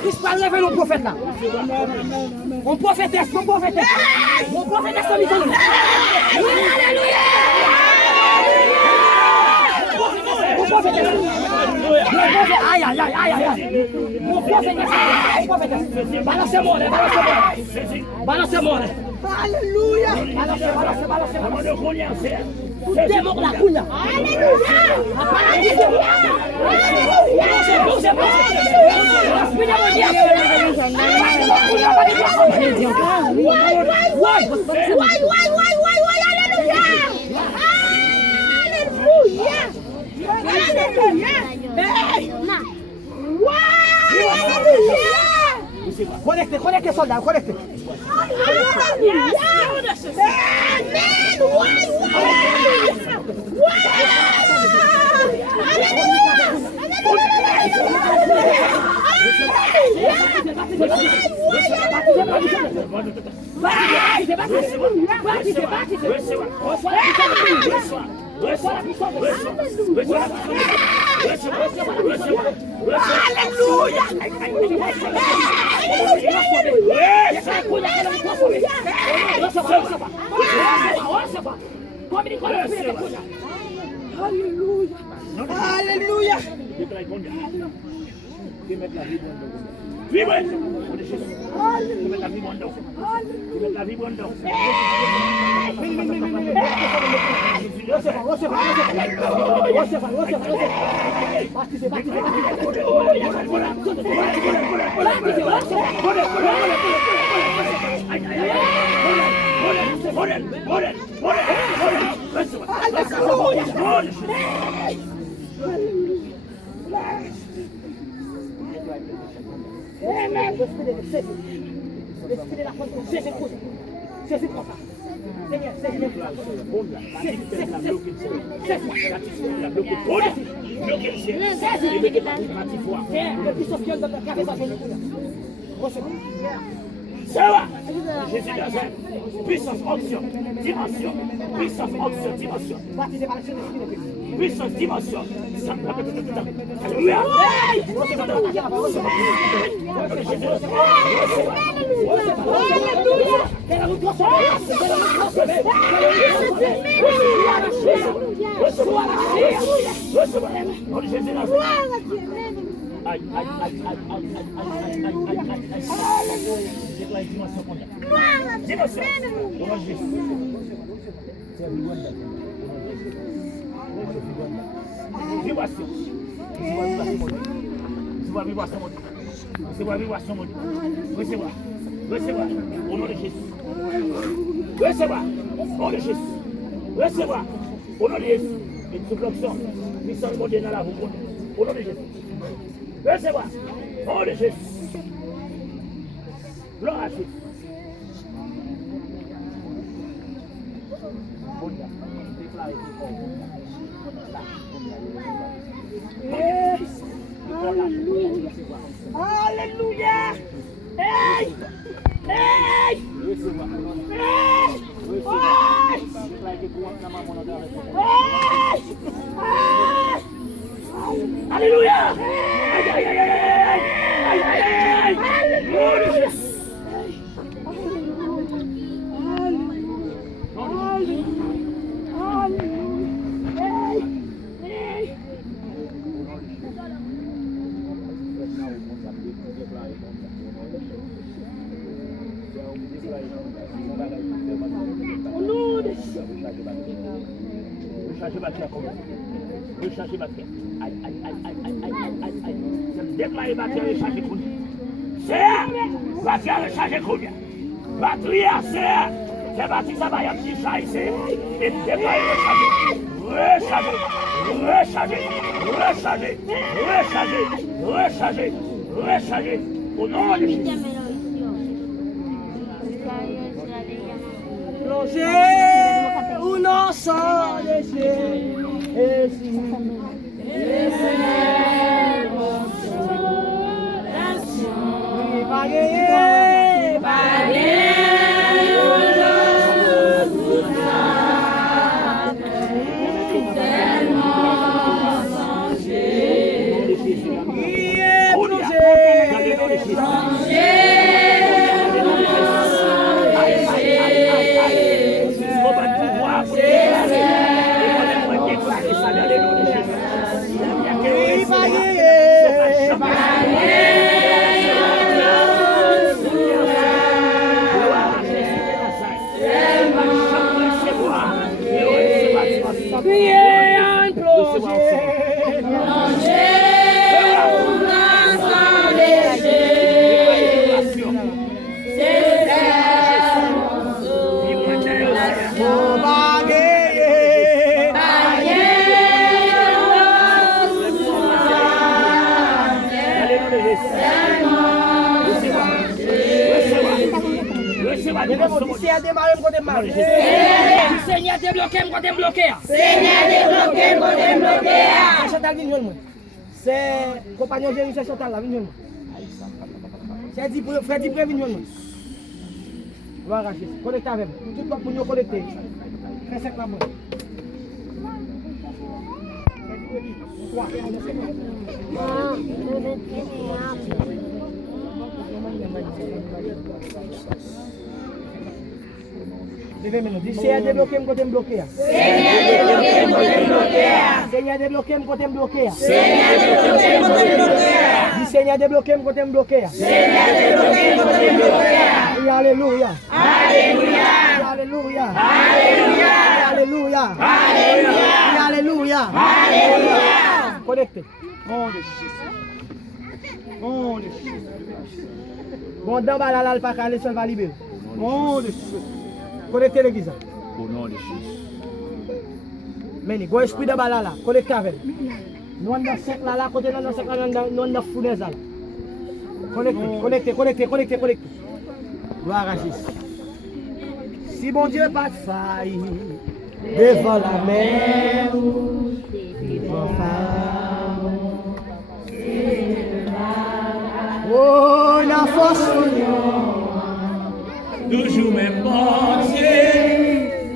Christ va lever le prophète là. On prophétesse, on prophétesse. On prophétesse en Italie. Alléluia. On prophétesse. Aïe, aïe, aïe, aïe, aïe. On prophétesse, on prophétesse. Balancez-moi, balancez-moi. Balancez-moi. Alléluia. Balancez, balancez, balancez. Tout démon la couille. Alléluia. Connectez, connectez, soldats, connectez. Alléluia. Amen. L'esprit de la foi, Jésus Christ. Jésus prend ça. Seigneur, Seigneur. Jésus de Nazareth, puissance, onction, dimension, puissance, onction, dimension, puissance, dimension, alléluia. Aïe, aïe, aïe, aïe, aïe, aïe, aïe, c'est la dimension qu'on a. Dimension. On va juste. C'est un vibration. Vibration. Recevoir vibration. Recevoir vibration. Recevoir. Recevoir. Au nom de Jésus. Recevoir. Au nom de Jésus. Recevoir. Au nom de Jésus. Une soufflexion. Puissance mondiale dans la roue. Au nom de Jésus. Recevoir. Au nom de Jésus. Gloire à Jésus. Alléluia. Alléluia. Hey! Hey! Alléluia. Aïe, aïe, aïe, aïe, aïe, aïe, aïe, aïe. Le changer batterie. Aïe, aïe, aïe, aïe, aïe, aïe, aïe, aïe. C'est déclarer batterie et changer coup. C'est batterie et changer coup. Batterie, c'est batterie, ça va y avoir petit chat ici. Et déclarer et changer. rechargez, rechargez, rechargez, rechargez, rechargez, rechargez, au nom de Jésus. Plongez ou non sans léger. Et si oui, pas gagner, pas Seigneur débloqué, moi débloqué. Seigneur débloqué, moi débloqué. C'est compagnon Jésus, c'est Chantal là, viens. C'est dit pour frère dit viens. Voilà, connecte avec moi. Tout le monde connecté. Fais ça là-bas. Levez maintenant. Dis Seigneur débloqué, moi côté bloqué. Seigneur débloqué, moi côté bloqué. Seigneur débloqué, moi côté bloqué. Seigneur débloqué, moi côté bloqué. Dis Seigneur débloqué, moi côté bloqué. Seigneur débloqué, moi côté bloqué. Alléluia. Alléluia. Alléluia. Alléluia. Alléluia. Alléluia. Alléluia. Alléluia. Connecté. Mon Dieu. Mon Dieu. Bon dans balala le pas aller seul va libérer. Mon Dieu. Connectez l'église. Au nom de Jésus. Mais go esprit de balala, connectez avec. Nous on dans sec là, côté dans sec là, nous dans fournaise là. Connectez. Gloire à Jésus. Si bon Dieu pas de faille devant la mer, devant Pharaon, oh la force. Toujours même bon Dieu,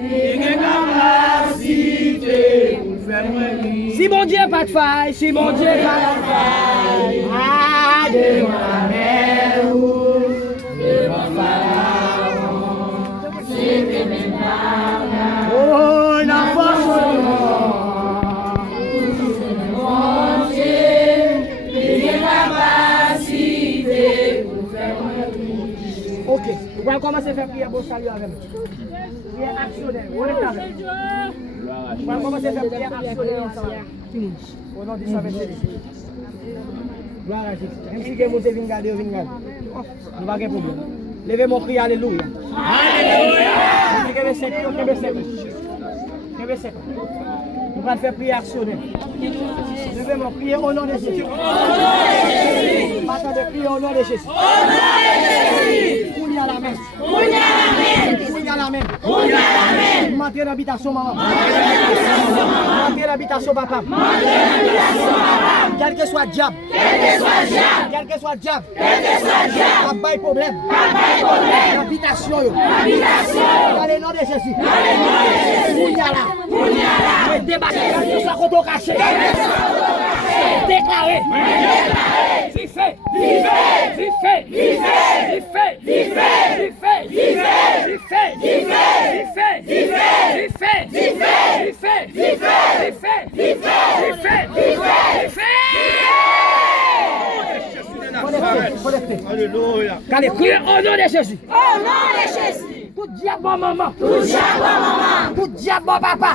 il y a capacité pour faire moi. Si mon Dieu pas de faille, si mon Dieu pas de faille, ah, devant la mer rouge, devant Pharaon, c'était même pas. Oh, la force au mon Dieu, il y a capacité pour faire moi. Ok. On va commencer à faire prière pour salut avec nous. Prière actionnelle. On est avec. On va commencer à faire prière actionnelle ensemble. Au nom du Saint-Esprit. Gloire à Jésus. Même si vous avez venu garder, nous n'avons pas de problème. Levez mon cri, alléluia. Alléluia. On va faire prière actionnelle. Levez mon prière au nom de Jésus. Attendez, prier au nom de Jésus. À la main. À la main. Monter l'habitation maman. Monter l'habitation papa. Quel que soit le diable. Quel que soit le diable. Pas de problème. L'habitation. Dans le nom de Jésus. Débarquer. Ça qu'on doit cacher. Déclarer. C'est fait. Alléluia. Allez, criez au nom de Jésus. Au nom de Jésus. Tout diable maman. Tout diable papa.